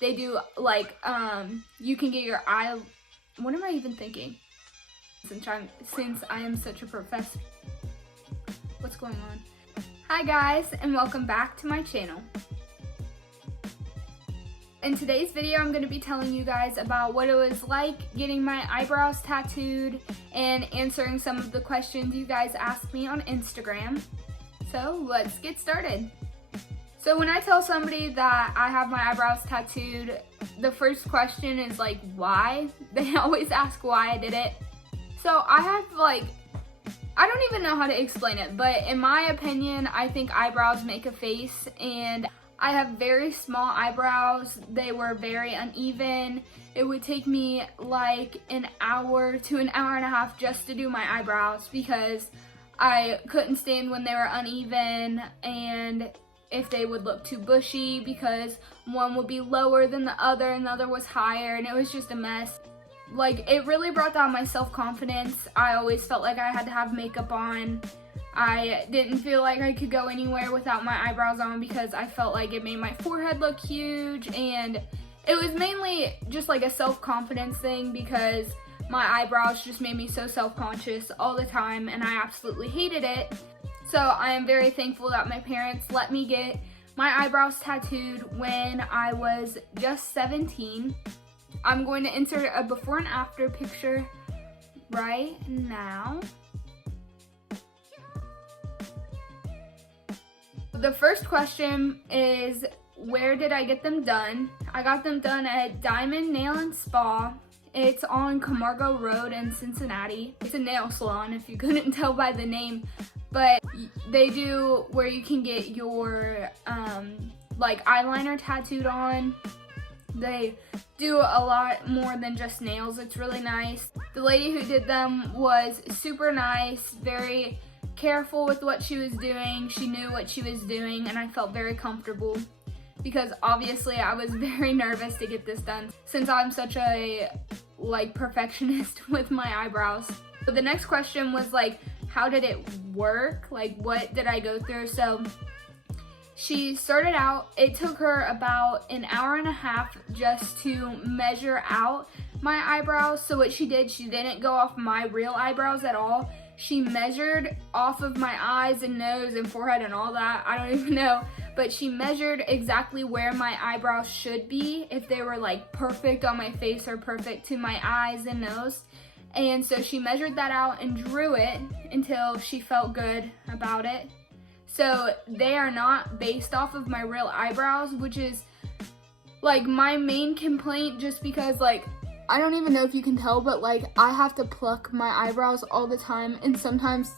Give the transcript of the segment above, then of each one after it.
They do like, you can get your eye, what am I even thinking? Since I am such a professor. What's going on? Hi guys, and welcome back to my channel. In today's video, I'm going to be telling you guys about what it was like getting my eyebrows tattooed and answering some of the questions you guys asked me on Instagram. So let's get started. So when I tell somebody that I have my eyebrows tattooed, the first question is like, why? They always ask why I did it. So I have I don't even know how to explain it, but in my opinion, I think eyebrows make a face, and I have very small eyebrows. They were very uneven. It would take me like an hour to an hour and a half just to do my eyebrows because I couldn't stand when they were uneven and if they would look too bushy because one would be lower than the other and the other was higher, and it was just a mess. Like, it really brought down my self-confidence. I always felt like I had to have makeup on. I didn't feel like I could go anywhere without my eyebrows on because I felt like it made my forehead look huge, and it was mainly just like a self-confidence thing because my eyebrows just made me so self-conscious all the time, and I absolutely hated it. So I am very thankful that my parents let me get my eyebrows tattooed when I was just 17. I'm going to insert a before and after picture right now. The first question is, where did I get them done? I got them done at Diamond Nail and Spa. It's on Camargo Road in Cincinnati. It's a nail salon if you couldn't tell by the name, but they do where you can get your like eyeliner tattooed on. They do a lot more than just nails. It's really nice. The lady who did them was super nice, very careful with what she was doing. She knew what she was doing, and I felt very comfortable because obviously I was very nervous to get this done since I'm such a perfectionist with my eyebrows. But the next question was how did it work? What did I go through? So she started out, it took her about an hour and a half just to measure out my eyebrows. So what she did, she didn't go off my real eyebrows at all. She measured off of my eyes and nose and forehead and all that. I don't even know. But she measured exactly where my eyebrows should be, if they were perfect on my face or perfect to my eyes and nose. And so she measured that out and drew it until she felt good about it. So they are not based off of my real eyebrows, which is my main complaint, just because I don't even know if you can tell, but I have to pluck my eyebrows all the time, and sometimes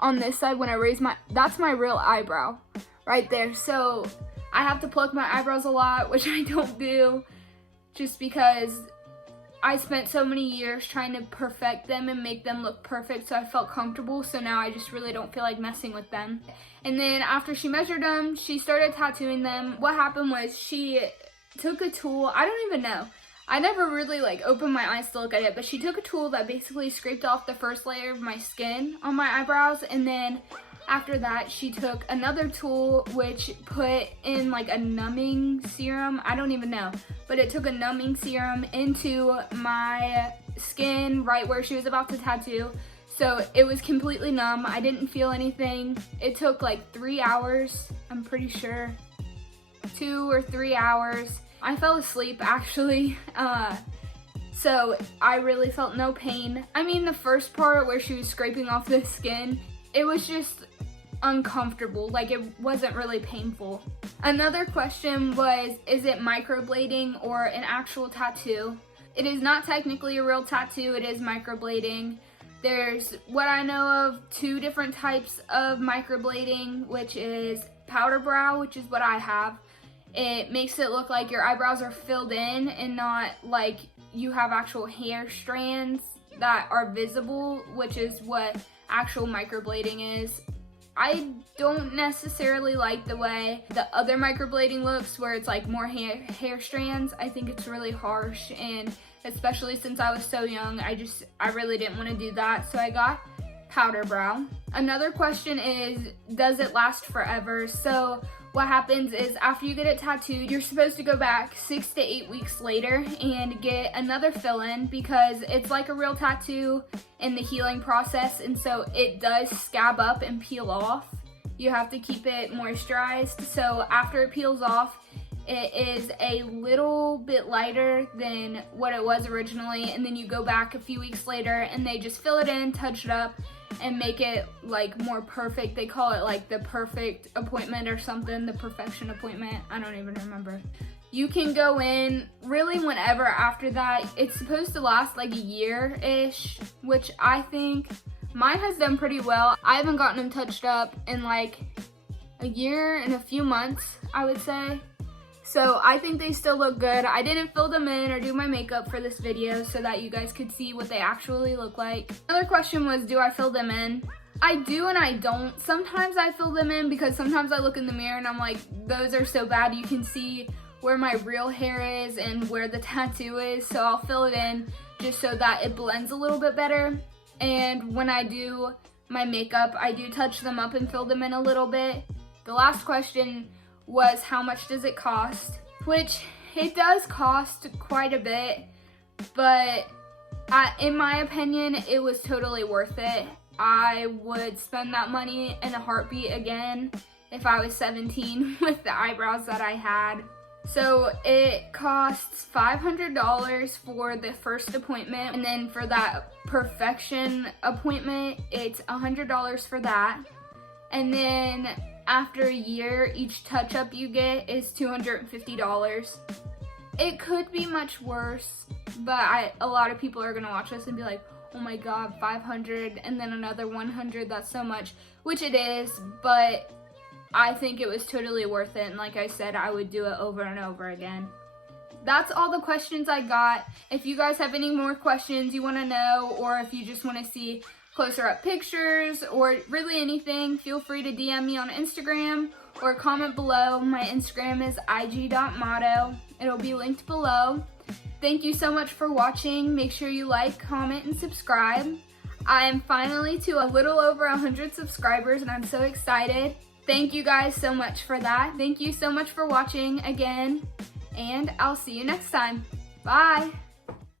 on this side when I raise that's my real eyebrow right there. So I have to pluck my eyebrows a lot, which I don't do just because I spent so many years trying to perfect them and make them look perfect, so I felt comfortable. So now I just really don't feel like messing with them. And then after she measured them, she started tattooing them. What happened was she took a tool, I don't even know. I never really opened my eyes to look at it, but she took a tool that basically scraped off the first layer of my skin on my eyebrows, and then after that she took another tool which put in a numbing serum. I don't even know, but it took a numbing serum into my skin right where she was about to tattoo. So it was completely numb. I didn't feel anything. It took 3 hours, I'm pretty sure. 2 or 3 hours. I fell asleep actually. So I really felt no pain. I mean, the first part where she was scraping off the skin, it was just uncomfortable. It wasn't really painful. Another question was, is it microblading or an actual tattoo? It is not technically a real tattoo, it is microblading. There's, what I know of, 2 different types of microblading, which is powder brow, which is what I have. It makes it look like your eyebrows are filled in and not you have actual hair strands that are visible, which is what actual microblading is. I don't necessarily like the way the other microblading looks, where it's more hair strands. I think it's really harsh, and especially since I was so young, I really didn't want to do that, so I got powder brow. Another question is, does it last forever? So what happens is after you get it tattooed, you're supposed to go back 6 to 8 weeks later and get another fill-in because it's like a real tattoo in the healing process, and so it does scab up and peel off. You have to keep it moisturized. So after it peels off, it is a little bit lighter than what it was originally, and then you go back a few weeks later and they just fill it in, touch it up, and make it like more perfect. They call it like the perfect appointment or something, the perfection appointment. I don't even remember. You can go in really whenever after that. It's supposed to last like a year-ish, which I think mine has done pretty well. I haven't gotten them touched up in like a year and a few months, I would say. So I think they still look good. I didn't fill them in or do my makeup for this video so that you guys could see what they actually look like. Another question was, do I fill them in? I do and I don't. Sometimes I fill them in because sometimes I look in the mirror and I'm like, those are so bad. You can see where my real hair is and where the tattoo is. So I'll fill it in just so that it blends a little bit better. And when I do my makeup, I do touch them up and fill them in a little bit. The last question was, how much does it cost? Which it does cost quite a bit, but in my opinion, it was totally worth it. I would spend that money in a heartbeat again if I was 17 with the eyebrows that I had. So it costs $500 for the first appointment, and then for that perfection appointment, it's $100 for that. And then after a year, each touch-up you get is $250. It could be much worse, but a lot of people are gonna watch this and be like, oh my god, 500 and then another 100, that's so much, which it is, but I think it was totally worth it, and like I said, I would do it over and over again. That's all the questions I got. If you guys have any more questions you want to know, or if you just want to see closer up pictures or really anything, feel free to DM me on Instagram or comment below. My Instagram is ig.motto. It'll be linked below. Thank you so much for watching. Make sure you like, comment, and subscribe. I am finally to a little over 100 subscribers and I'm so excited. Thank you guys so much for that. Thank you so much for watching again, and I'll see you next time. Bye!